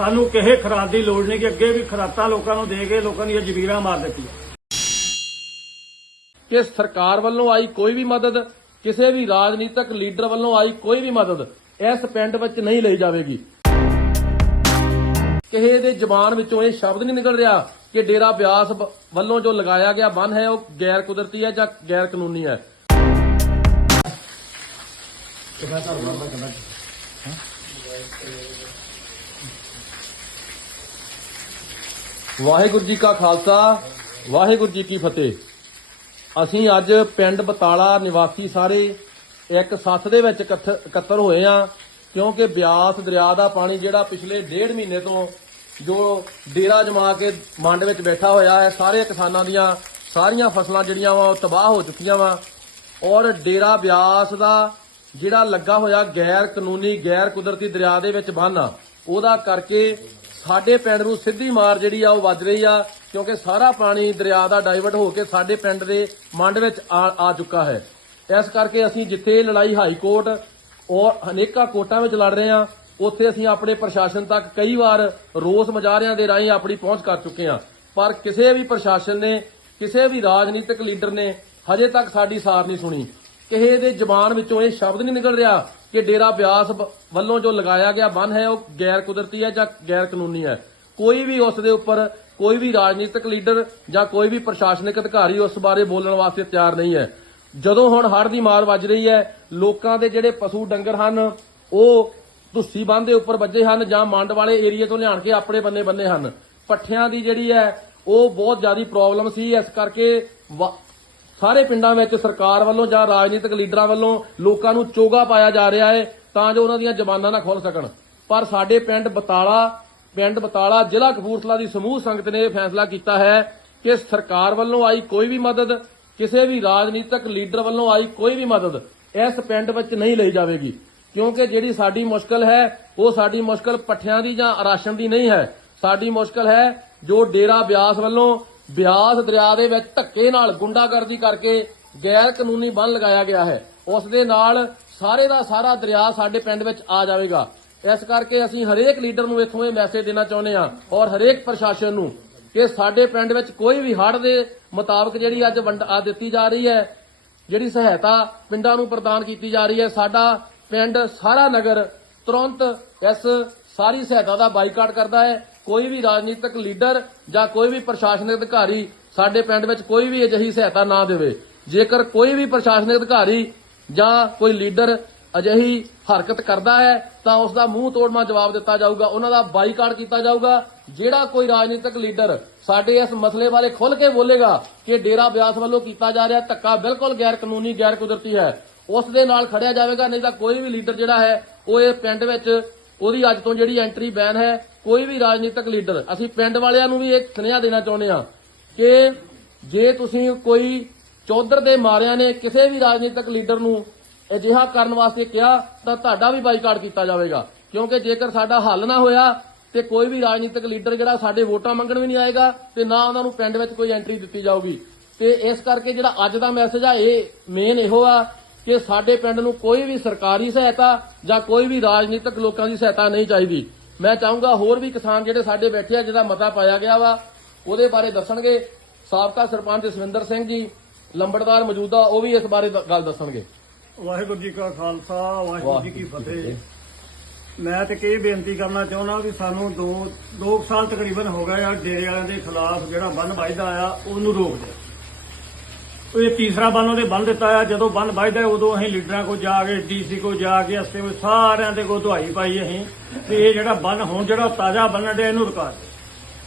ਸਾਨੂੰ ਕਿਸੇ ਖਰਾਦ ਦੀ ਲੋੜ ਨਹੀਂ ਕਿ ਅੱਗੇ ਵੀ ਖਰਾਤਾਂ ਲੋਕਾਂ ਨੂੰ ਦੇ ਕੇ ਲੋਕਾਂ ਦੀਆਂ ਜ਼ਮੀਰਾਂ ਮਾਰ ਦਿੱਤੀਆਂ। ਕਿ ਸਰਕਾਰ ਵੱਲੋਂ ਆਈ ਕੋਈ ਵੀ ਮਦਦ ਕਿਸੇ ਵੀ ਰਾਜਨੀਤਿਕ ਲੀਡਰ ਵੱਲੋਂ ਆਈ ਕੋਈ ਵੀ ਮਦਦ ਇਸ ਪਿੰਡ ਵਿੱਚ ਨਹੀਂ ਲਈ ਜਾਵੇਗੀ। ਕਿਸੇ ਦੇ ਜ਼ਬਾਨ ਵਿੱਚੋਂ ਇਹ ਸ਼ਬਦ ਨਹੀਂ ਨਿਕਲ ਰਿਹਾ ਕਿ ਡੇਰਾ ਬਿਆਸ ਵੱਲੋਂ ਜੋ ਲਗਾਇਆ ਗਿਆ ਬੰਨ ਹੈ ਉਹ ਗੈਰ ਕੁਦਰਤੀ ਹੈ ਜਾਂ ਗੈਰ ਕਾਨੂੰਨੀ ਹੈ। ਵਾਹਿਗੁਰੂ ਜੀ ਕਾ ਖਾਲਸਾ, ਵਾਹਿਗੁਰੂ ਜੀ ਕੀ ਫਤਿਹ। ਅਸੀਂ ਅੱਜ ਪਿੰਡ ਬਤਾਲਾ ਨਿਵਾਸੀ ਸਾਰੇ ਇੱਕ ਸੱਥ ਦੇ ਵਿੱਚ ਇਕੱਠ- ਇਕੱਤਰ ਹੋਏ ਆ, ਕਿਉਂਕਿ ਬਿਆਸ ਦਰਿਆ ਦਾ ਪਾਣੀ ਜਿਹੜਾ ਪਿਛਲੇ ਡੇਢ ਮਹੀਨੇ ਤੋਂ ਜੋ ਡੇਰਾ ਜਮਾ ਕੇ ਮੰਡ ਵਿੱਚ ਬੈਠਾ ਹੋਇਆ ਹੈ, ਸਾਰੇ ਕਿਸਾਨਾਂ ਦੀਆਂ ਸਾਰੀਆਂ ਫਸਲਾਂ ਜਿਹੜੀਆਂ ਵਾ ਉਹ ਤਬਾਹ ਹੋ ਚੁੱਕੀਆਂ ਵਾ। ਔਰ ਡੇਰਾ ਬਿਆਸ ਦਾ ਜਿਹੜਾ ਲੱਗਾ ਹੋਇਆ ਗੈਰ ਕਾਨੂੰਨੀ ਗੈਰ ਕੁਦਰਤੀ ਦਰਿਆ ਦੇ ਵਿੱਚ ਬੰਨ ਉਹਦਾ ਕਰਕੇ ਸਾਡੇ ਪਿੰਡ ਨੂੰ ਸਿੱਧੀ ਮਾਰ ਜਿਹੜੀ ਆ ਉਹ ਵੱਜ ਰਹੀ ਆ, ਕਿਉਂਕਿ ਸਾਰਾ ਪਾਣੀ ਦਰਿਆ ਦਾ ਡਾਇਵਰਟ ਹੋ ਕੇ ਸਾਡੇ ਪਿੰਡ ਦੇ ਮੰਡ ਵਿੱਚ ਆ ਆ ਚੁੱਕਾ ਹੈ। ਇਸ ਕਰਕੇ ਅਸੀਂ ਜਿੱਥੇ ਲੜਾਈ ਹਾਈ ਕੋਰਟ ਔਰ ਅਨੇਕਾਂ ਕੋਰਟਾਂ ਵਿੱਚ ਲੜ ਰਹੇ ਹਾਂ, ਉੱਥੇ ਅਸੀਂ ਆਪਣੇ ਪ੍ਰਸ਼ਾਸਨ ਤੱਕ ਕਈ ਵਾਰ ਰੋਸ ਮੁਜ਼ਾਹਰਿਆਂ ਦੇ ਰਾਹੀਂ ਆਪਣੀ ਪਹੁੰਚ ਕਰ ਚੁੱਕੇ ਹਾਂ। ਪਰ ਕਿਸੇ ਵੀ ਪ੍ਰਸ਼ਾਸਨ ਨੇ, ਕਿਸੇ ਵੀ ਰਾਜਨੀਤਿਕ ਲੀਡਰ ਨੇ ਹਜੇ ਤੱਕ ਸਾਡੀ ਸਾਰ ਨਹੀਂ ਸੁਣੀ। ਕਿਸੇ ਦੇ ਜ਼ਬਾਨ ਵਿੱਚੋਂ ਇਹ ਸ਼ਬਦ ਨਹੀਂ ਨਿਕਲ ਰਿਹਾ ਕਿ ਡੇਰਾ ਬਿਆਸ ਵੱਲੋਂ ਜੋ ਲਗਾਇਆ ਗਿਆ ਬੰਨ ਹੈ, ਉਹ ਗੈਰ ਕੁਦਰਤੀ ਹੈ ਜਾਂ ਗੈਰ ਕਾਨੂੰਨੀ ਹੈ? ਕੋਈ ਵੀ ਉਸ ਦੇ ਉੱਪਰ ਕੋਈ ਵੀ ਰਾਜਨੀਤਿਕ ਲੀਡਰ ਜਾਂ ਕੋਈ ਵੀ ਪ੍ਰਸ਼ਾਸਨਿਕ ਅਧਿਕਾਰੀ ਉਸ ਬਾਰੇ ਬੋਲਣ ਵਾਸਤੇ ਤਿਆਰ ਨਹੀਂ ਹੈ। ਜਦੋਂ ਹੁਣ ਹੜ੍ਹ ਦੀ ਮਾਰ ਵੱਜ ਰਹੀ ਹੈ, ਲੋਕਾਂ ਦੇ ਜਿਹੜੇ ਪਸ਼ੂ ਡੰਗਰ ਹਨ, ਉਹ ਧੁੱਸੀ ਬੰਨ ਦੇ ਉੱਪਰ ਵੱਜੇ ਹਨ ਜਾਂ ਮੰਡ ਵਾਲੇ ਏਰੀਏ ਤੋਂ ਲਿਆਣ ਕੇ ਆਪਣੇ ਬੰਨੇ ਬੰਨੇ ਹਨ। ਪੱਠਿਆਂ ਦੀ ਜਿਹੜੀ ਹੈ, ਉਹ ਬਹੁਤ ਜ਼ਿਆਦਾ ਪ੍ਰੋਬਲਮ ਸੀ। ਇਸ ਕਰਕੇ ਵਾ- ਸਾਰੇ ਪਿੰਡਾਂ ਵਿੱਚ ਸਰਕਾਰ ਵੱਲੋਂ ਜਾਂ ਰਾਜਨੀਤਿਕ ਲੀਡਰਾਂ ਵੱਲੋਂ ਲੋਕਾਂ ਨੂੰ ਚੋਗਾ ਪਾਇਆ ਜਾ ਰਿਹਾ ਹੈ ਤਾਂ ਜੋ ਉਹਨਾਂ ਦੀਆਂ ਜ਼ਬਾਨਾਂ ਨਾ ਖੁੱਲ ਸਕਣ। ਪਰ ਸਾਡੇ ਪਿੰਡ ਬਤਾਲਾ ਪਿੰਡ ਬਤਾਲਾ ਜ਼ਿਲ੍ਹਾ ਕਪੂਰਥਲਾ ਦੀ ਸਮੂਹ ਸੰਗਤ ਨੇ ਇਹ ਫੈਸਲਾ ਕੀਤਾ ਹੈ ਕਿ ਸਰਕਾਰ ਵੱਲੋਂ ਆਈ ਕੋਈ ਵੀ ਮਦਦ, ਕਿਸੇ ਵੀ ਰਾਜਨੀਤਿਕ ਲੀਡਰ ਵੱਲੋਂ ਆਈ ਕੋਈ ਵੀ ਮਦਦ ਇਸ ਪਿੰਡ ਵਿੱਚ ਨਹੀਂ ਲਈ ਜਾਵੇਗੀ। ਕਿਉਂਕਿ ਜਿਹੜੀ ਸਾਡੀ ਮੁਸ਼ਕਲ ਹੈ, ਉਹ ਸਾਡੀ ਮੁਸ਼ਕਲ ਪੱਠਿਆਂ ਦੀ ਜਾਂ ਰਾਸ਼ਨ ਦੀ ਨਹੀਂ ਹੈ। ਸਾਡੀ ਮੁਸ਼ਕਲ ਹੈ ਜੋ ਡੇਰਾ ਬਿਆਸ ਵੱਲੋਂ ਬਿਆਸ ਦਰਿਆ ਦੇ ਵਿੱਚ ਧੱਕੇ ਨਾਲ ਗੁੰਡਾਗਰਦੀ ਕਰਕੇ ਗੈਰ ਕਾਨੂੰਨੀ ਬੰਨ ਲਗਾਇਆ ਗਿਆ ਹੈ। ਉਸ ਦੇ ਨਾਲ ਸਾਰੇ ਦਾ ਸਾਰਾ ਦਰਿਆ ਸਾਡੇ ਪਿੰਡ ਵਿੱਚ ਆ ਜਾਵੇਗਾ। ਇਸ ਕਰਕੇ ਅਸੀਂ ਹਰੇਕ ਲੀਡਰ ਨੂੰ ਇੱਥੋਂ ਇਹ ਮੈਸੇਜ ਦੇਣਾ ਚਾਹੁੰਦੇ ਹਾਂ ਔਰ ਹਰੇਕ ਪ੍ਰਸ਼ਾਸਨ ਨੂੰ ਕਿ ਸਾਡੇ ਪਿੰਡ ਵਿੱਚ ਕੋਈ ਵੀ ਹੜ੍ਹ ਦੇ ਮੁਤਾਬਕ ਜਿਹੜੀ ਅੱਜ ਵੰਡ ਆ ਦਿੱਤੀ ਜਾ ਰਹੀ ਹੈ, ਜਿਹੜੀ ਸਹਾਇਤਾ ਪਿੰਡਾਂ ਨੂੰ ਪ੍ਰਦਾਨ ਕੀਤੀ ਜਾ ਰਹੀ ਹੈ, ਸਾਡਾ ਪਿੰਡ ਸਾਰਾ ਨਗਰ ਤੁਰੰਤ ਇਸ ਸਾਰੀ ਸਹਾਇਤਾ ਦਾ ਬਾਈਕਾਟ ਕਰਦਾ ਹੈ। ਕੋਈ ਵੀ ਰਾਜਨੀਤਿਕ ਲੀਡਰ ਜਾਂ ਕੋਈ ਵੀ ਪ੍ਰਸ਼ਾਸਨਿਕ ਅਧਿਕਾਰੀ ਸਾਡੇ ਪਿੰਡ ਵਿੱਚ ਕੋਈ ਵੀ ਅਜਿਹੀ ਸਹਾਇਤਾ ਨਾ ਦੇਵੇ। ਜੇਕਰ ਕੋਈ ਵੀ ਪ੍ਰਸ਼ਾਸਨਿਕ ਅਧਿਕਾਰੀ ਜਾਂ ਕੋਈ ਲੀਡਰ ਅਜਿਹੀ ਹਰਕਤ ਕਰਦਾ ਹੈ, ਤਾਂ ਉਸ ਦਾ ਮੂੰਹ ਤੋੜਮਾ ਜਵਾਬ ਦਿੱਤਾ ਜਾਊਗਾ, ਉਹਨਾਂ ਦਾ ਬਾਈਕਾਟ ਕੀਤਾ ਜਾਊਗਾ। ਜਿਹੜਾ ਕੋਈ ਰਾਜਨੀਤਿਕ ਲੀਡਰ ਸਾਡੇ ਇਸ ਮਸਲੇ ਬਾਰੇ ਖੁੱਲ ਕੇ ਬੋਲੇਗਾ ਕਿ ਡੇਰਾ ਬਿਆਸ ਵੱਲੋਂ ਕੀਤਾ ਜਾ ਰਿਹਾ, ਧੱਕਾ ਬਿਲਕੁਲ ਗੈਰ ਕਾਨੂੰਨੀ ਗੈਰ ਕੁਦਰਤੀ ਹੈ। ਉਸ ਦੇ ਨਾਲ ਖੜਿਆ ਜਾਵੇਗਾ, ਨਹੀਂ ਤਾਂ ਕੋਈ ਵੀ ਲੀਡਰ ਜਿਹੜਾ ਹੈ, ਉਹ ਇਹ ਪਿੰਡ ਵਿੱਚ ਉਹਦੀ ਅੱਜ ਤੋਂ ਜਿਹੜੀ ਐਂਟਰੀ ਬੈਨ ਹੈ ਕੋਈ ਵੀ ਰਾਜਨੀਤਿਕ ਲੀਡਰ, ਅਸੀਂ ਪਿੰਡ ਵਾਲਿਆਂ ਨੂੰ ਵੀ ਇਹ ਸੁਨੇਹਾ ਦੇਣਾ ਚਾਹੁੰਦੇ ਹਾਂ ਕਿ ਜੇ ਤੁਸੀਂ ਕੋਈ ਚੌਧਰ ਦੇ ਮਾਰਿਆਂ ਨੇ ਕਿਸੇ ਵੀ ਰਾਜਨੀਤਿਕ ਲੀਡਰ ਨੂੰ ਅਜਿਹਾ ਕਰਨ ਵਾਸਤੇ ਕਿਹਾ, ਤਾਂ ਤੁਹਾਡਾ ਵੀ ਬਾਈਕਾਟ ਕੀਤਾ ਜਾਵੇਗਾ। ਕਿਉਂਕਿ ਜੇਕਰ ਸਾਡਾ ਹੱਲ ਨਾ ਹੋਇਆ, ਤੇ ਕੋਈ ਵੀ ਰਾਜਨੀਤਿਕ ਲੀਡਰ ਜਿਹੜਾ ਸਾਡੇ ਵੋਟਾਂ ਮੰਗਣ ਵੀ ਨਹੀਂ ਆਏਗਾ, ਤੇ ਨਾ ਉਹਨਾਂ ਨੂੰ ਪਿੰਡ ਵਿੱਚ ਕੋਈ ਐਂਟਰੀ ਦਿੱਤੀ ਜਾਊਗੀ। ਤੇ ਇਸ ਕਰਕੇ ਜਿਹੜਾ ਅੱਜ ਦਾ ਮੈਸੇਜ ਆ, ਇਹ ਮੇਨ ਇਹੋ ਆ ਕਿ ਸਾਡੇ ਪਿੰਡ ਨੂੰ ਕੋਈ ਵੀ ਸਰਕਾਰੀ ਸਹਾਇਤਾ ਜਾਂ ਕੋਈ ਵੀ ਰਾਜਨੀਤਿਕ ਲੋਕਾਂ ਦੀ ਸਹਾਇਤਾ ਨਹੀਂ ਚਾਹੀਦੀ। ਮੈਂ ਚਾਹੂੰਗਾ ਹੋਰ ਵੀ ਕਿਸਾਨ ਜਿਹੜੇ ਸਾਡੇ ਬੈਠੇ ਆ ਜਿਹਦਾ ਮਤਾ ਪਾਇਆ ਗਿਆ ਵਾ ਉਹਦੇ ਬਾਰੇ ਦੱਸਣਗੇ। ਸਾਬਕਾ ਸਰਪੰਚ ਸਵਿੰਦਰ ਸਿੰਘ ਜੀ ਲੰਬੜਦਾਰ ਮੌਜੂਦਾ ਉਹ ਵੀ ਇਸ ਬਾਰੇ ਦ- ਗੱਲ ਦੱਸਣਗੇ। ਵਾਹਿਗੁਰੂ ਜੀ ਕਾ ਖਾਲਸਾ ਵਾਹਿਗੁਰੂ ਜੀ ਕੀ ਫਤਿਹ। ਮੈਂ ਤੇ ਕੀ ਬੇਨਤੀ ਕਰਨਾ ਚਾਹੁੰਦਾ ਵੀ ਸਾਨੂੰ 2 2 ਸਾਲ ਤਕਰੀਬਨ ਹੋ ਗਏ ਆ ਡੇਰੇ ਵਾਲਿਆਂ ਦੇ ਖਿਲਾਫ ਜਿਹੜਾ ਬੰਨ ਵੱਜਦਾ ਆ ਉਹਨੂੰ ਰੋਕ ਉਹ ਇਹ ਤੀਸਰਾ ਬੰਨ ਉਹਦੇ ਬੰਨ ਦਿੱਤਾ ਆ। ਜਦੋਂ ਬੰਨ ਵੱਜਦਾ, ਉਦੋਂ ਅਸੀਂ ਲੀਡਰਾਂ ਕੋ ਜਾ ਕੇ, ਡੀਸੀ ਕੋ ਜਾ ਕੇ ਅਸਤੇ ਵਿੱਚ ਸਾਰਿਆਂ ਦੇ ਕੋ ਦਵਾਈ ਪਾਈ ਅਸੀਂ। ਤੇ ਇਹ ਜਿਹੜਾ ਬੰਨ, ਹੁਣ ਜਿਹੜਾ ਤਾਜ਼ਾ ਬੰਨ ਡਿਆ, ਇਹਨੂੰ ਰੁਕਾ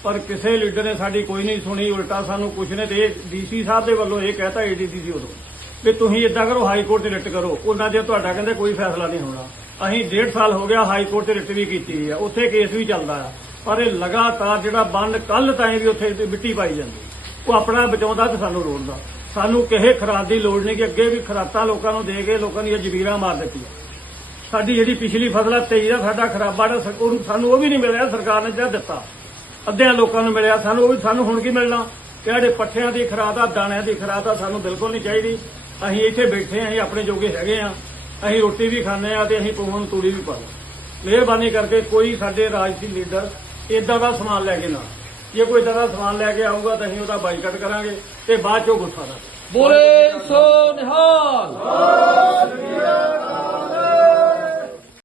ਪਰ ਕਿਸੇ ਲੀਡਰ ਨੇ ਸਾਡੀ ਕੋਈ ਨਹੀਂ ਸੁਣੀ, ਉਲਟਾ ਸਾਨੂੰ ਕੁਛ ਨੇ ਤੇ ਇਹ ਡੀਸੀ ਸਾਹਿਬ ਦੇ ਵੱਲੋਂ ਇਹ ਕਹਿਤਾ, ਏਡੀਸੀ ਸੀ ਉਦੋਂ। ਵੀ ਤੁਸੀਂ ਇਦਾਂ ਕਰੋ, ਹਾਈ ਕੋਰਟ 'ਚ ਰਿਟ ਕਰੋ। ਉਹਨਾਂ ਦੇ ਤੁਹਾਡਾ ਕਹਿੰਦੇ ਕੋਈ ਫੈਸਲਾ ਨਹੀਂ ਹੋਣਾ। ਅਸੀਂ ਡੇਢ ਸਾਲ ਹੋ ਗਿਆ ਹਾਈ ਕੋਰਟ 'ਚ ਰਿਟ ਵੀ ਕੀਤੀ ਆ। ਉੱਥੇ ਕੇਸ ਵੀ ਚੱਲਦਾ ਆ। ਪਰ ਇਹ ਲਗਾਤਾਰ ਜਿਹੜਾ ਬੰਨ ਕੱਲ ਤਾਈਂ ਵੀ ਉੱਥੇ ਮਿੱਟੀ ਪਾਈ ਜਾਂਦੀ। ਉਹ ਆਪਣਾ ਬਚਾਉਂਦਾ ਤੇ ਸਾਨੂੰ ਰੋਲਦਾ। ਸਾਨੂੰ ਕਿਸੇ ਖਰਾਦ ਦੀ ਲੋੜ ਨਹੀਂ ਕਿ ਅੱਗੇ ਵੀ ਖਰਾਤਾਂ ਲੋਕਾਂ ਨੂੰ ਦੇ ਕੇ ਲੋਕਾਂ ਦੀਆਂ ਜ਼ਮੀਰਾਂ ਮਾਰ ਦਿੱਤੀਆਂ। ਸਾਡੀ ਜਿਹੜੀ ਪਿਛਲੀ ਫਸਲ ਆ 23 ਦਾ ਸਾਡਾ ਖਰਾਬਾ ਦਾ ਸਾਨੂੰ ਉਹ ਵੀ ਨਹੀਂ ਮਿਲਿਆ, ਸਰਕਾਰ ਨੇ ਜਿਹੜਾ ਦਿੱਤਾ। ਅੱਧਿਆਂ ਲੋਕਾਂ ਨੂੰ ਮਿਲਿਆ, ਸਾਨੂੰ ਉਹ ਵੀ, ਸਾਨੂੰ ਹੁਣ ਕੀ ਮਿਲਣਾ? ਕਿਹੜੇ ਪੱਠਿਆਂ ਦੀ ਖਰਾਤ ਆ, ਦਾਣਿਆਂ ਦੀ ਖਰਾਦ ਆ, ਸਾਨੂੰ ਬਿਲਕੁਲ ਨਹੀਂ ਚਾਹੀਦੀ। ਅਸੀਂ ਇੱਥੇ ਬੈਠੇ ਆਂ ਅਸੀਂ ਆਪਣੇ ਜੋਗੇ ਹੈਗੇ ਆ ਅਸੀਂ ਰੋਟੀ ਵੀ ਖਾਂਦੇ ਆ ਤੇ ਅਸੀਂ ਪੂਣ ਤੂੜੀ ਵੀ ਪਾ ਮਿਹਰਬਾਨੀ ਕਰਕੇ ਕੋਈ ਸਾਡੇ ਰਾਜਸੀ ਲੀਡਰ ਇਦਾਂ ਦਾ ਸਮਾਨ ਲੈ ਕੇ ਨਾ ਜੇ ਕੋਈ ਇਦਾਂ ਦਾ ਸਮਾਨ ਲੈ ਕੇ ਆਊਗਾ ਤਾਂ ਅਸੀਂ ਉਹਦਾ ਬਾਈਕਟ ਕਰਾਂਗੇ ਤੇ ਬਾਅਦ ਚੋਂ ਗੁੱਸਾ ਦਾ ਬੋਲੇ ਸੋ ਨਿਹਾਲ।